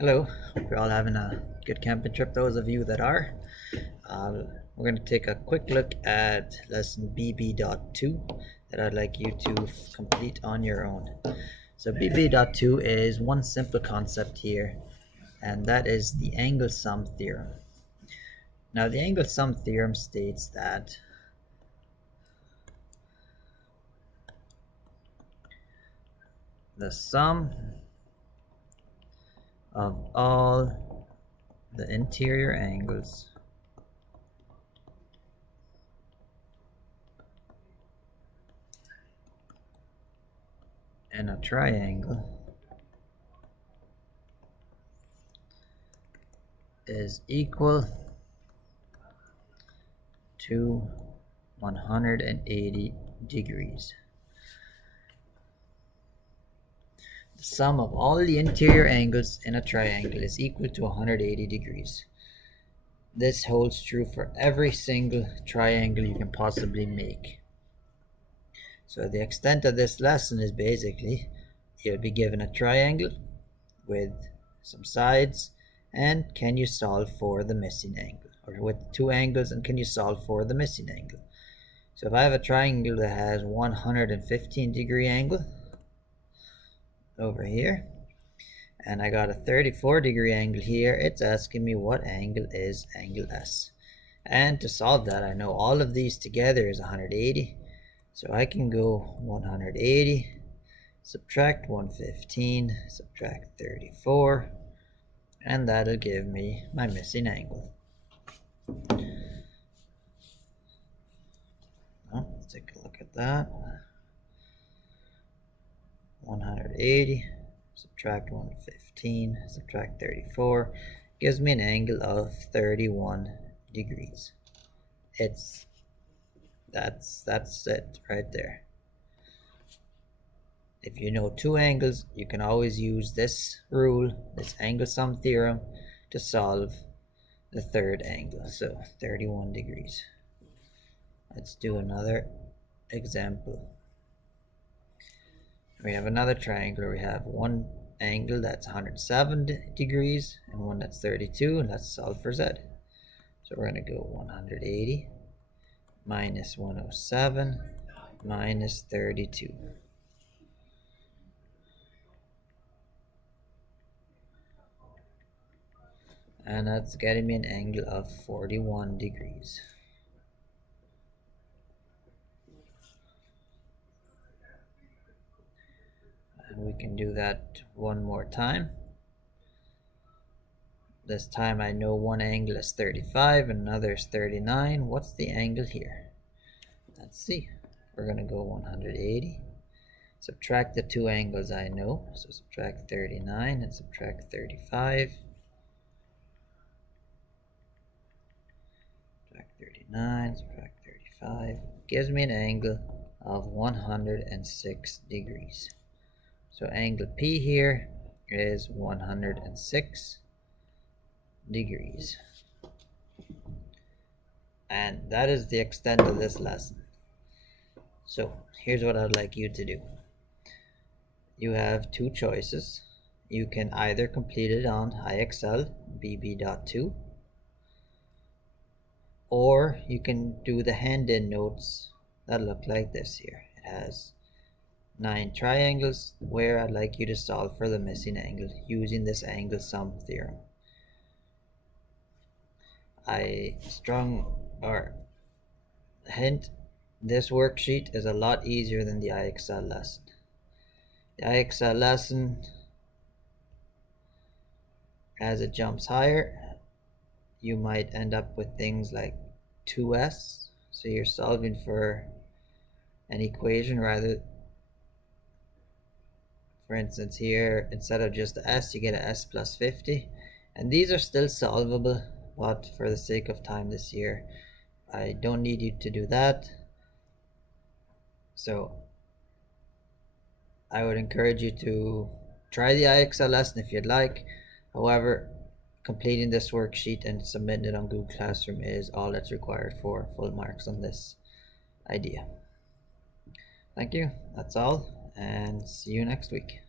Hello, hope you're all having a good camping trip, those of you that are. Uh, we're going to take a quick look at lesson BB.2 that I'd like you to complete on your own. So BB.2 is one simple concept here, and that is the angle sum theorem. Now the angle sum theorem states that the sum of all the interior angles in a triangle is equal to 180 degrees. The sum of all the interior angles in a triangle is equal to 180 degrees. This holds true for every single triangle you can possibly make. So the extent of this lesson is basically you'll be given a triangle with some sides, and can you solve for the missing angle, or with two angles, and can you solve for the missing angle. So if I have a triangle that has 115 degree angle over here, and I got a 34 degree angle here, it's asking me what angle is angle S. And to solve that, I know all of these together is 180, so I can go 180 subtract 115 subtract 34, and that'll give me my missing angle. Well, let's take a look at that. 180 subtract 115 subtract 34 gives me an angle of 31 degrees. That's it right there. If you know two angles, you can always use this rule, this angle sum theorem, to solve the third angle. So 31 degrees. Let's do another example. We have another triangle where we have one angle that's 107 degrees and one that's 32, and let's solve for Z. So we're going to go 180 minus 107 minus 32. And that's getting me an angle of 41 degrees. And we can do that one more time. This time I know one angle is 35 and another is 39. What's the angle here? Let's see. We're going to go 180. Subtract the two angles I know. So subtract 39 and subtract 35. Subtract 39, subtract 35. Gives me an angle of 106 degrees. So angle P here is 106 degrees. And that is the extent of this lesson. So here's what I'd like you to do. You have two choices. You can either complete it on IXL BB.2, or you can do the hand-in notes that look like this here. It has 9 triangles where I'd like you to solve for the missing angle using this angle sum theorem. Hint, this worksheet is a lot easier than the IXL lesson. The IXL lesson, as it jumps higher, you might end up with things like 2s. So you're solving for an equation rather. For instance, here, instead of just s, you get a s plus 50. And these are still solvable, but for the sake of time this year, I don't need you to do that. So I would encourage you to try the IXL lesson if you'd like. However, completing this worksheet and submitting it on Google Classroom is all that's required for full marks on this idea. Thank you. That's all, and see you next week.